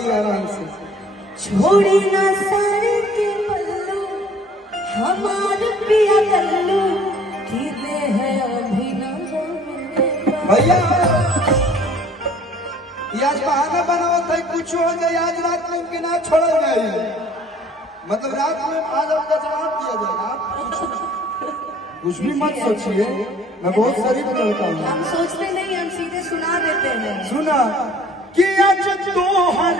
बताइए आराम से। छोड़ी ना साड़ी के पल्लू हमार पिया गल्लू की दे है अभी ना भैया ये आज बहाना बनावत है, कुछ हो जाए आज रात में कि ना छोड़ा जाए, मतलब रात में आज आपका जवाब दिया जाएगा। कुछ भी मत सोचिए, मैं बहुत शरीफ लड़का हूँ। हम सोचते नहीं, हम सीधे सुना देते हैं। सुना कि आज तोहर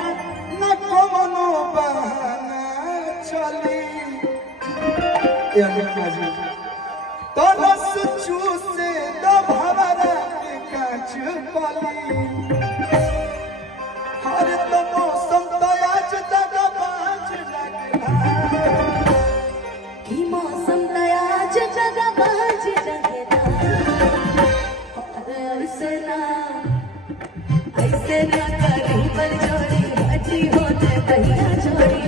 न कोनो बहाना चली तो रस चूसे दो भवरा के कांच पाली हर तो मौसम तो आज जगह बाज लगला कि मौसम आज जगह बाज लगला ऐसे ना करी बल जोड़ी हटी होते भैया जोड़ी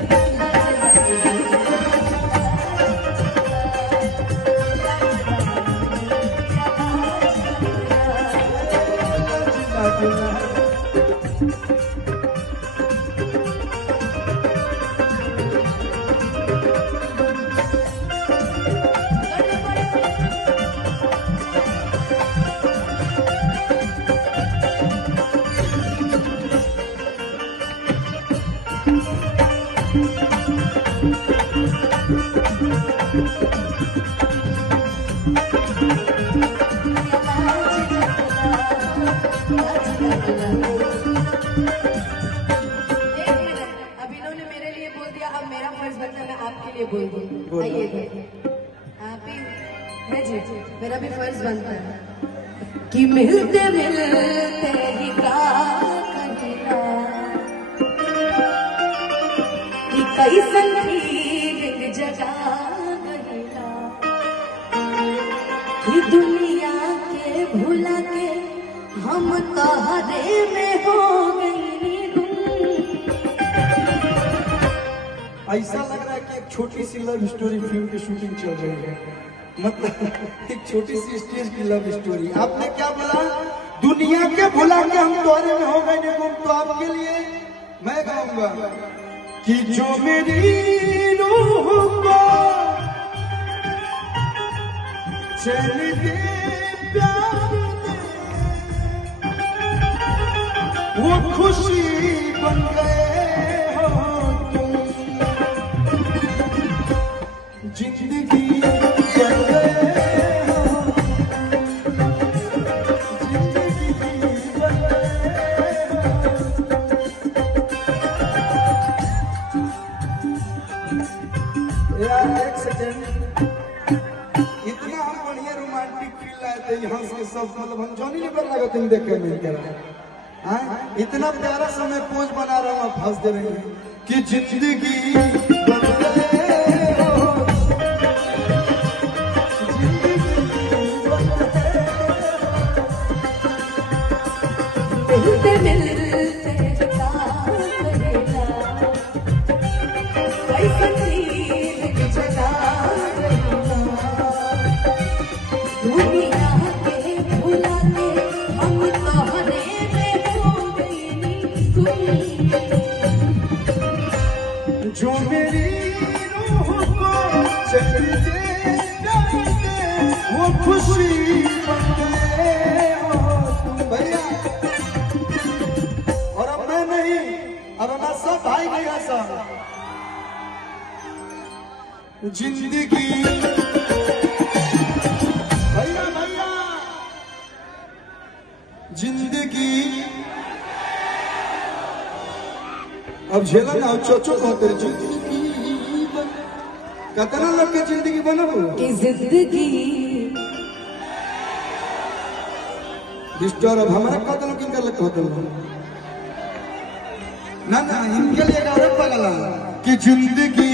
मेरा भी फर्ज बनता है कि मिलते मिलते ही का कहना कि कैसन फीलिंग जगा गईला कि दुनिया के भुला के हम तोहरे में हो गई गुम। ऐसा लग रहा है कि एक छोटी सी लव स्टोरी फिल्म की शूटिंग चल रही है, मतलब एक छोटी सी स्टेज की लव स्टोरी। आपने क्या बोला? दुनिया के भुला के हम तुम्हारे में हो गए गुम। तो आपके लिए मैं गाऊंगा कि जो मेरी रूह को चैन दे प्यार दे वो खुशी बन गए हो तुम, जिंदगी सब, मतलब हम जॉनी लीवर लगा तुम देखे नहीं करा। इतना प्यारा समय पोज बना रहा हूँ, फंस दे रही कि जिंदगी बन गए हो, मिलते मिलते जो मेरी रूह को चैन दे वो खुशी बन गए हो तुम भैया। और अब मैं नहीं, अब हमारा सब भाई भैया सब जिंदगी भैया भैया जिंदगी अब झेला ना चोचो कहते कतना लोग के जिंदगी बनब कि जिंदगी डिस्टर्ब हमारे कतल किनकर लग कहते ना ना इनके लिए और पगला कि जिंदगी